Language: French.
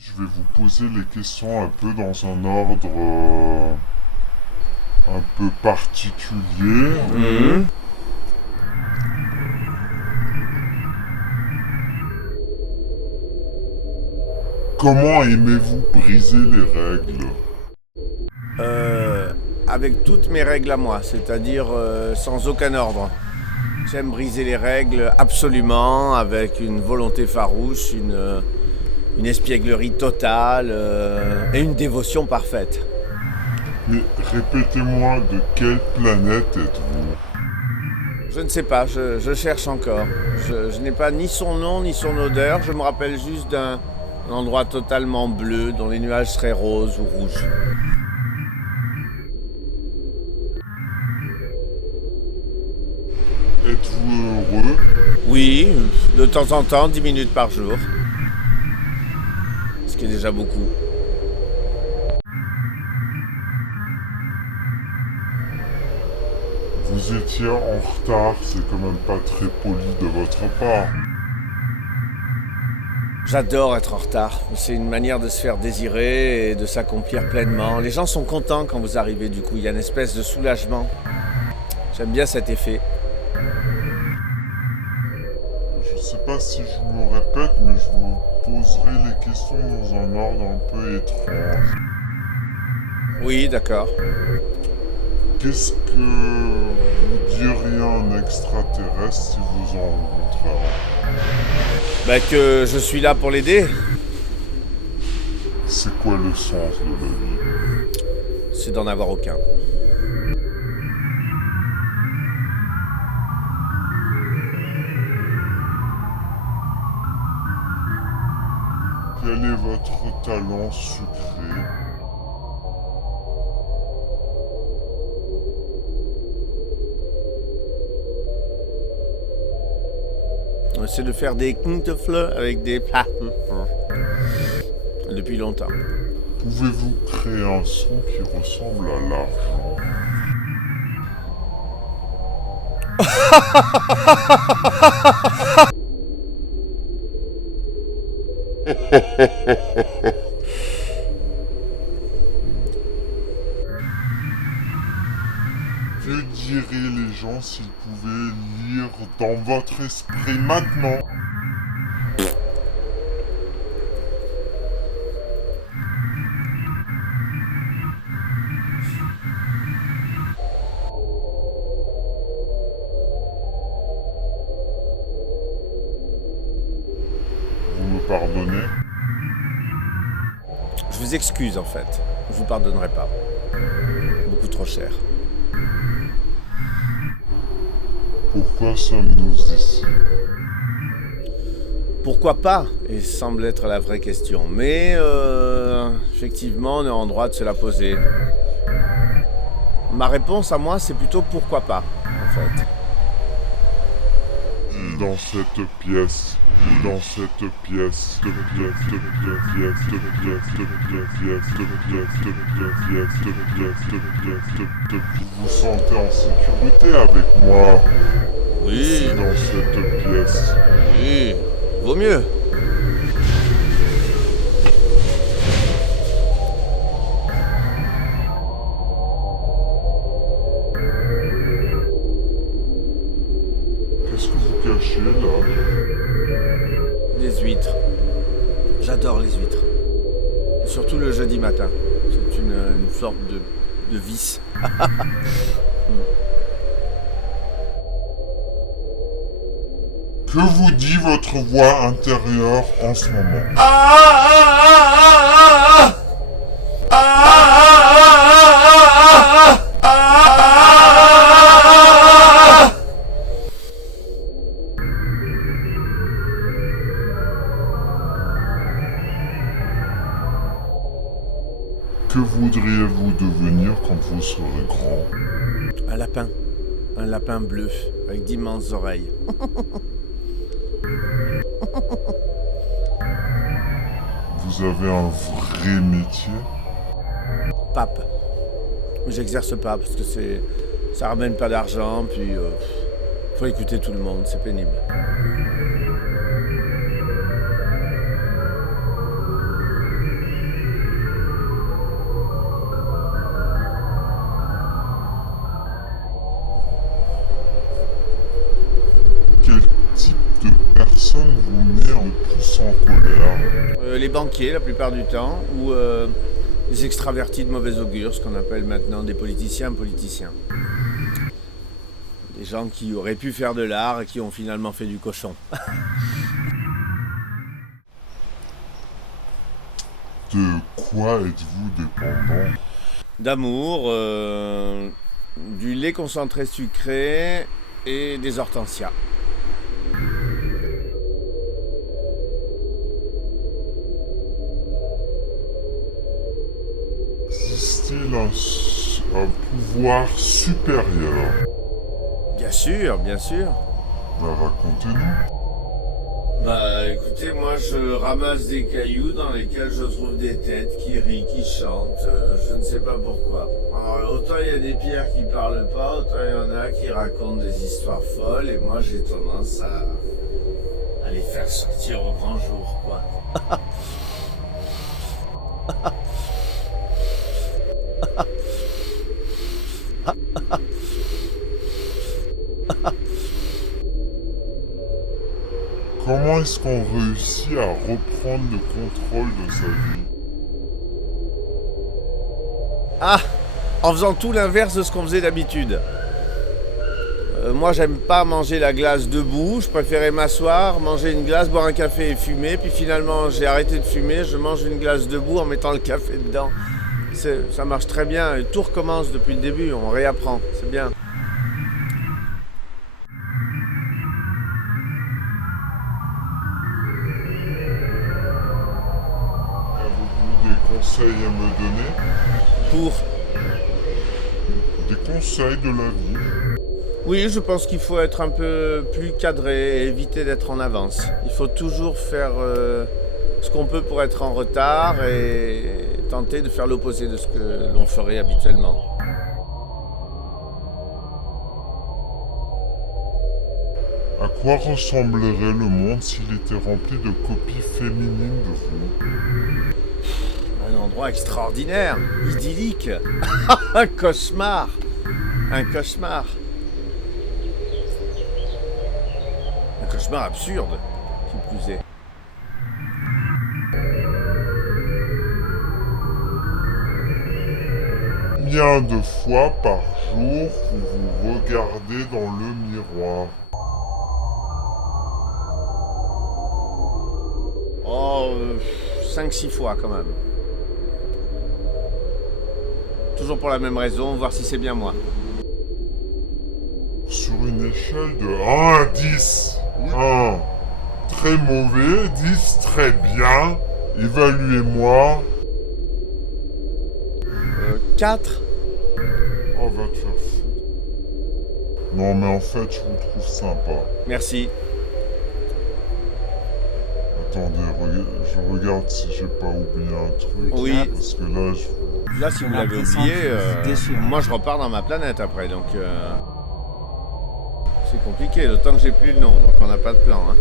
Je vais vous poser les questions un peu dans un ordre un peu particulier. Comment aimez-vous briser les règles? Avec toutes mes règles à moi, c'est-à-dire sans aucun ordre. J'aime briser les règles absolument, avec une volonté farouche, une espièglerie totale et une dévotion parfaite. Mais répétez-moi, de quelle planète êtes-vous? Je ne sais pas, je cherche encore. Je n'ai pas ni son nom ni son odeur, je me rappelle juste d'un endroit totalement bleu dont les nuages seraient roses ou rouges. Êtes-vous heureux? Oui, de temps en temps, 10 minutes par jour. Ce qui est déjà beaucoup. Vous étiez en retard, c'est quand même pas très poli de votre part. J'adore être en retard. C'est une manière de se faire désirer et de s'accomplir pleinement. Les gens sont contents quand vous arrivez, du coup. Il y a une espèce de soulagement. J'aime bien cet effet. Je sais pas si je me répète, mais je vous poserai les questions dans un ordre un peu étrange. Oui, d'accord. Qu'est-ce que vous diriez à un extraterrestre si vous en rencontrez un? Que je suis là pour l'aider. C'est quoi le sens de la vie? C'est d'en avoir aucun. Quel est votre talent secret? C'est de faire des knitefleux avec des... Depuis longtemps. Pouvez-vous créer un son qui ressemble à l'argent? Que diraient les gens s'ils pouvaient lire dans votre esprit maintenant? Vous me pardonnez? Je vous excuse en fait. Je vous pardonnerai pas. Beaucoup trop cher. Pourquoi sommes-nous ici? Pourquoi pas? Et semble être la vraie question. Mais effectivement, on est en droit de se la poser. Ma réponse à moi, c'est plutôt pourquoi pas, en fait. Dans cette pièce, dans cette pièce, de pièce, de pièce, pièce, de pièce, de pièce, pièce, de pièce, de pièce, pièce, de pièce, de pièce, de vous vous sentez en sécurité avec moi? Oui, Ici, dans cette pièce. oui, vaut mieux. Qu'est-ce que vous cachez là? Des huîtres. J'adore les huîtres. Surtout le jeudi matin. C'est une sorte de vice. Que vous dit votre voix intérieure en ce moment? Que voudriez-vous devenir quand vous serez grand? Un lapin. Un lapin bleu, avec d'immenses oreilles. Vous avez un vrai métier? Pape. J'exerce pas parce que ça ramène pas d'argent, puis faut écouter tout le monde, c'est pénible. les banquiers la plupart du temps, ou les extravertis de mauvais augure, ce qu'on appelle maintenant des politiciens. Des gens qui auraient pu faire de l'art et qui ont finalement fait du cochon. De quoi êtes-vous dépendant? D'amour, du lait concentré sucré et des hortensias. Existe-t-il un pouvoir supérieur? Bien sûr, bien sûr. Bah, racontez-nous. Bah écoutez, moi je ramasse des cailloux dans lesquels je trouve des têtes qui rient, qui chantent, je ne sais pas pourquoi. Alors, autant il y a des pierres qui parlent pas, autant il y en a qui racontent des histoires folles et moi j'ai tendance à les faire sortir au grand jour, quoi. Comment est-ce qu'on réussit à reprendre le contrôle de sa vie? Ah, en faisant tout l'inverse de ce qu'on faisait d'habitude. Moi j'aime pas manger la glace debout, je préférais m'asseoir, manger une glace, boire un café et fumer, puis finalement j'ai arrêté de fumer, je mange une glace debout en mettant le café dedans. Ça marche très bien, et tout recommence depuis le début, on réapprend, c'est bien. Avez-vous des conseils à me donner? Pour Des conseils de la vie? Oui, je pense qu'il faut être un peu plus cadré et éviter d'être en avance. Il faut toujours faire ce qu'on peut pour être en retard et tenter de faire l'opposé de ce que l'on ferait habituellement. À quoi ressemblerait le monde s'il était rempli de copies féminines de vous? Un endroit extraordinaire, idyllique, un cauchemar, un cauchemar. Un cauchemar absurde, qui plus est. Combien de fois par jour vous vous regardez dans le miroir? Oh, 5-6 fois quand même. Toujours pour la même raison, voir si c'est bien moi. Sur une échelle de 1 à 10. 1, très mauvais, 10, très bien. Évaluez-moi. 4. Oh, va te faire foutre. Non, mais en fait, je vous trouve sympa. Merci. Attendez, je regarde si j'ai pas oublié un truc. Oui. Parce que là, je... Là, si vous l'avez oublié, moi je repars dans ma planète après, donc c'est compliqué, d'autant que j'ai plus le nom, donc on n'a pas de plan. Hein.